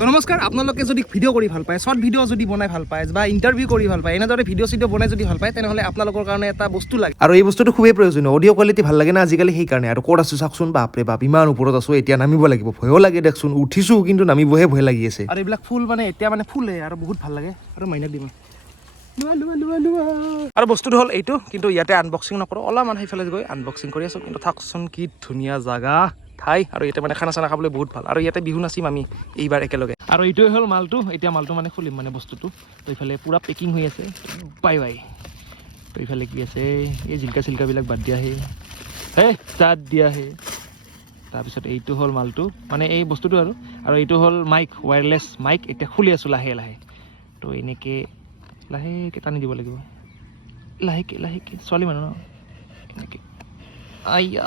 তো নমস্কাৰ, আপোনালোকে যদি ভিডিঅ' কৰি ভাল পায়, শ্বৰ্ট ভিডিঅ' যদি বনাই ভাল পায় বা ইণ্টাৰভিউ কৰি ভাল পায়, এনেদৰে ভিডিঅ' চিডিঅ' বনাই যদি ভাল পায়, তেনেহ'লে আপোনালোকৰ কাৰণে এটা বস্তু লাগে। আৰু এই বস্তুটো খুবেই প্ৰয়োজনীয়। অডিঅ' কোৱালিটি ভাল লাগে না আজিকালি, সেইকাৰণে। আৰু ক'ত আছোঁ চাওকচোন, বাপৰে বাপ, ইমান ওপৰত আছোঁ। এতিয়া নামিব লাগিব, ভয়ো লাগে দিয়কচোন। উঠিছোঁ কিন্তু নামিবহে ভয় লাগি আছে। আৰু এইবিলাক ফুল মানে এতিয়া মানে ফুলে আৰু বহুত ভাল লাগে। আৰু মাইনাক দিম আৰু বস্তুটো হ'ল এইটো, কিন্তু ইয়াতে আনবক্সিং নকৰোঁ, অলপমান সেইফালে গৈ আনবক্সিং কৰি আছোঁ। কিন্তু থাকচোন, কি ধুনীয়া জাগা ঠাই, আৰু ইয়াতে মানে খানা চানা খাবলৈ বহুত ভাল। আৰু ইয়াতে বিহু নাচিম আমি এইবাৰ একেলগে। আৰু এইটোৱে হ'ল মালটো, এতিয়া মালটো মানে খুলিম মানে বস্তুটো। তো এইফালে পূৰা পেকিং হৈ আছে, বাই বাই। তো এইফালে কি আছে, এই জিলকা চিলকাবিলাক বাদ দিয়া হে তাত দিয়া তাৰপিছত এইটো হ'ল মালটো, মানে এই বস্তুটো আৰু এইটো হ'ল মাইক, ৱায়াৰলেছ মাইক। এতিয়া খুলি আছোঁ লাহে লাহে। তো এনেকৈ লাহেকৈ টানি দিব লাগিব, লাহেকৈ ছোৱালী মানুহ ন, এনেকৈ আইয়া।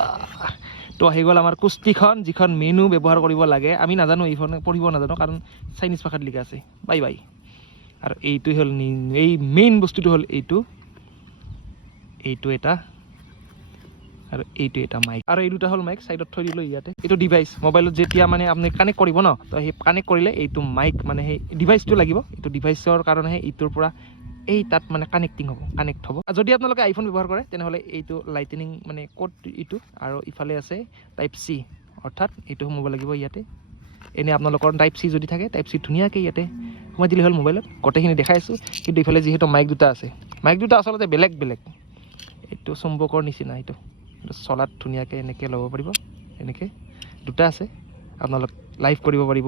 তো আহি গ'ল আমাৰ কুস্তিখন, যিখন মেনু ব্যৱহাৰ কৰিব লাগে। আমি নাজানো, এইখন পঢ়িব নাজানো, কাৰণ চাইনিজ ভাষাত লিখা আছে। Bye bye. আৰু এইটো হ'ল এই মেইন বস্তুটো হ'ল এইটো এটা, আৰু এইটো এটা মাইক। আৰু এই দুটা হ'ল মাইক, ছাইডত থৈ দিলোঁ ইয়াতে। এইটো ডিভাইচ, মোবাইলত যেতিয়া মানে আপুনি কানেক্ট কৰিব ন, তো সেই কানেক্ট কৰিলে এইটো মাইক মানে সেই ডিভাইচটো লাগিব। এইটো ডিভাইচৰ কাৰণেহে এইটোৰ পৰা এই তাত মানে কানেক্ট হ'ব। যদি আপোনালোকে আইফোন ব্যৱহাৰ কৰে, তেনেহ'লে এইটো লাইটনিং মানে ক'ড এইটো, আৰু ইফালে আছে টাইপ চি, অৰ্থাৎ এইটো সোমাব লাগিব ইয়াতে। এনেই আপোনালোকৰ টাইপ চি যদি থাকে, টাইপ চি ধুনীয়াকৈ ইয়াতে সোমাই দিলে হ'ল মোবাইলত। গোটেইখিনি দেখাই আছোঁ, কিন্তু ইফালে যিহেতু মাইক দুটা আছে, মাইক দুটা আচলতে বেলেগ। এইটো চুম্বকৰ নিচিনা, এইটো চলাত ধুনীয়াকৈ এনেকৈ ল'ব পাৰিব। এনেকৈ দুটা আছে, আপোনালোক লাইভ কৰিব পাৰিব,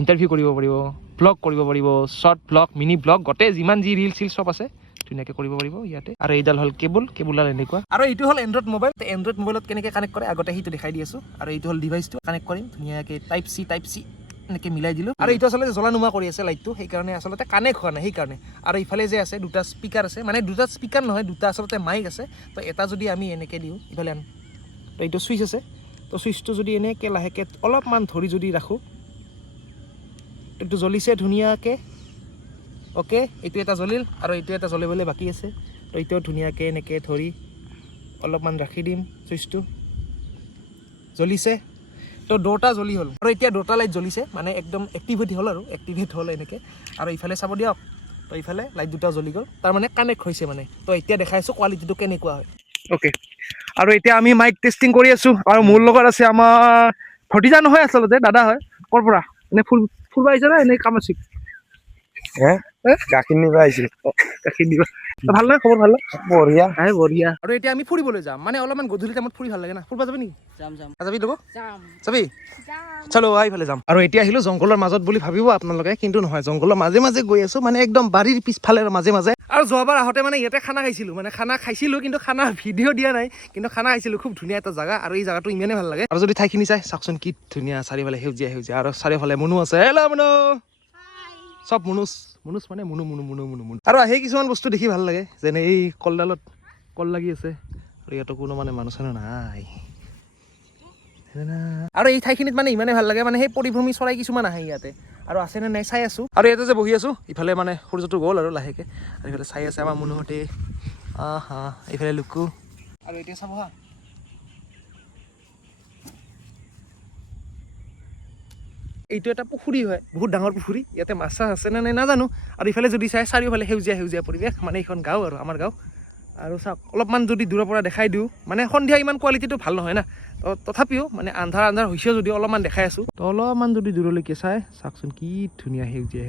ইণ্টাৰভিউ কৰিব পাৰিব, ব্লগ কৰিব পাৰিব, শ্বৰ্ট ব্লগ, মিনি ব্লগ, গোটেই যিমান যি ৰিল চিল চব আছে ধুনীয়াকৈ কৰিব পাৰিব ইয়াতে। আৰু এইডাল হ'ল কেবুলডাল এনেকুৱা। আৰু এইটো হ'ল এণ্ড্ৰইড মোবাইল। এণ্ড্ৰইড মোবাইলত কেনেকৈ কানেক্ট কৰে আগতে সেইটো দেখাই দি আছোঁ। আৰু এইটো হ'ল ডিভাইচটো, কানেক্ট কৰিম ধুনীয়াকৈ টাইপ চি এনেকৈ মিলাই দিলোঁ। আৰু এইটো আচলতে জ্বলা নোমোৱা কৰি আছে লাইটটো, সেইকাৰণে আচলতে কানেক্ট হোৱা নাই সেইকাৰণে। আৰু ইফালে যে আছে দুটা স্পীকাৰ আছে, মানে দুটা স্পীকাৰ নহয়, দুটা আচলতে মাইক আছে। তো এটা যদি আমি এনেকৈ দিওঁ, ইফালে আন, তো এইটো চুইচ আছে। তো চুইচটো যদি এনেকৈ লাহেকৈ অলপমান ধৰি যদি ৰাখোঁ, এইটো জ্বলিছে ধুনীয়াকৈ। অ'কে, এইটো এটা জ্বলিল, আৰু এইটো এটা জ্বলিবলৈ বাকী আছে। তো এইটোও ধুনীয়াকৈ এনেকৈ ধৰি অলপমান ৰাখি দিম, চুইচটো জ্বলিছে। তো দুটা জ্বলি হ'ল, আৰু এতিয়া দুটা লাইট জ্বলিছে, মানে একদম এক্টিভেট হ'ল এনেকৈ। আৰু ইফালে চাব দিয়ক, তো ইফালে লাইট দুটা জ্বলি গ'ল, তাৰমানে কানেক্ট হৈছে মানে। তো এতিয়া দেখাইছোঁ কোৱালিটিটো কেনেকুৱা হয়। অ'কে, আৰু এতিয়া আমি মাইক টেষ্টিং কৰি আছোঁ। আৰু মোৰ লগত আছে আমাৰ ভতিজা নহয়, আচলতে দাদা হয়। ক'ৰ পৰা এনেই ফুৰিব আহিছে না এনেই কাম আছে? গাখীৰ নিব আহিছিল। গাখীৰ দিবা ভাল নহয়, খবৰ ভাল নহয়? বঢ়িয়া। বঢ়িয়া। আৰু এতিয়া আমি ফুৰিবলৈ যাম, মানে অলপমান গধূলি টাইমত ফুৰি ভাল লাগে না। ফুৰিব যাবি নেকি? যাবি ল'ব? যাবি? চলো এইফালে যাম। আৰু এতিয়া আহিলোঁ জংঘলৰ মাজত বুলি ভাবিব আপোনালোকে, কিন্তু নহয়, জংঘলৰ মাজে মাজে গৈ আছোঁ, মানে একদম বাৰীৰ পিছফালে মাজে। আৰু যোৱাবাৰ আহোঁতে মানে ইয়াতে খানা খাইছিলোঁ, কিন্তু খানা ভিডিঅ' দিয়া নাই, কিন্তু খানা খাইছিলোঁ। খুব ধুনীয়া এটা জাগা, আৰু এই জাগাটো ইমানেই ভাল লাগে। আৰু যদি ঠাইখিনি চাই চাওকচোন, কি ধুনীয়া, চাৰিওফালে সেউজীয়া, আৰু চাৰিওফালে মুনু আছে। হেল্ল' মুনু। চব মুনুচ মানে মুনু। আৰু আহি কিছুমান বস্তু দেখি ভাল লাগে, যেনে এই কলডালত কল লাগি আছে, আৰু ইয়াতো কোনো মানে মানুহ চানুহ নাই। আৰু এই ঠাইখিনিত মানে ইমানেই ভাল লাগে, মানে সেই পৰিভ্ৰমী চৰাই কিছুমান আহে ইয়াতে, আৰু আছেনে নাই চাই আছোঁ। আৰু ইয়াতে যে বহি আছোঁ, ইফালে মানে সূৰ্যটো গ'ল আৰু লাহেকৈ, আৰু ইফালে চাই আছে আমাৰ মুনুহঁতে। এইফালে লুকু। আৰু এতিয়া চাব হা, এইটো এটা পুখুৰী হয়, বহুত ডাঙৰ পুখুৰী। ইয়াতে মাছ চাছ আছে নে নাই নাজানো। আৰু ইফালে যদি চাই চাৰিওফালে সেউজীয়া পৰিৱেশ, মানে এইখন গাঁও আৰু আমাৰ গাঁও। আৰু চাওক, অলপমান যদি দূৰৰ পৰা দেখাই দিওঁ, মানে সন্ধিয়া ইমান কোৱালিটিটো ভাল নহয় না, তো তথাপিও মানে আন্ধাৰ হৈছে যদিও অলপমান দেখাই আছোঁ। তো অলপমান যদি দূৰলৈকে চাওকচোন, কি ধুনীয়া সেউজীয়া।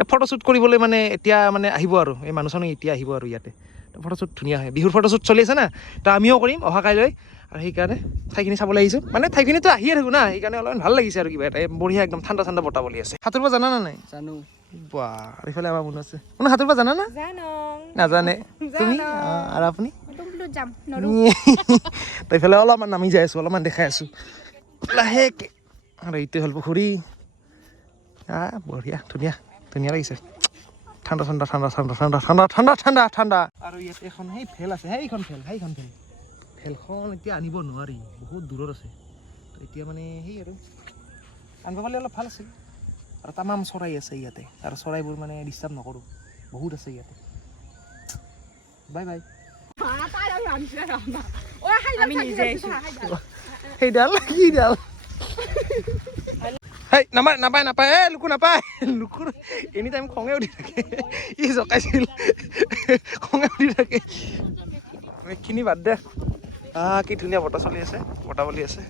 এই ফটোশ্বুট কৰিবলৈ মানে এতিয়া মানে আহিব, আৰু এই মানুহ চানুহ এতিয়া আহিব আৰু ইয়াতে। তো ফটোশ্বুট ধুনীয়া হয়, বিহুৰ ফটোশ্বুট চলি আছে না, তো আমিও কৰিম অহা কাইলৈ। আৰু সেইকাৰণে ঠাইখিনি চাবলৈ আহিছোঁ, মানে ঠাইখিনিতো আহিয়ে থাকোঁ না, সেইকাৰণে অলপমান ভাল লাগিছে আৰু কিবা এটা। বঢ়িয়া, একদম ঠাণ্ডা বতাহ বলি আছে। সাঁতুৰিব জানা না নাই? জানো। বাহ, আৰু ইফালে আমাৰ মুনু আছে। মুনু সাঁতুৰিব জানা না? নাজানে। তুমি আৰু আপুনি? তো ইফালে অলপমান নামি যাই আছোঁ, অলপমান দেখাই আছোঁ লাহেকৈ। আৰু এইটো হ'ল পুখুৰী। বঢ়িয়া, ধুনীয়া লাগিছে। ঠাণ্ডা। আৰু ইয়াতে এখন সেই ভেল আছে, সেইখন ভেলখন এতিয়া আনিব নোৱাৰি, বহুত দূৰত আছে। তো এতিয়া মানে সেই আৰু আনিব পাৰিলে অলপ ভাল আছিল। আৰু তামাম চৰাই আছে ইয়াতে, আৰু চৰাইবোৰ মানে ডিষ্টাৰ্ব নকৰোঁ, বহুত আছে ইয়াতে। Bye bye. সেইডাল হেই নাপায় লুকু নাপায় লুকুৰ এনি টাইম খঙে উঠি থাকে ই জকাইছিল খঙে উঠি থাকে এইখিনি বাদ দে কি ধুনীয়া বতাহ চলি আছে বতাহ বলি আছে